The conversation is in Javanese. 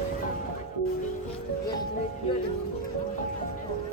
Thank you.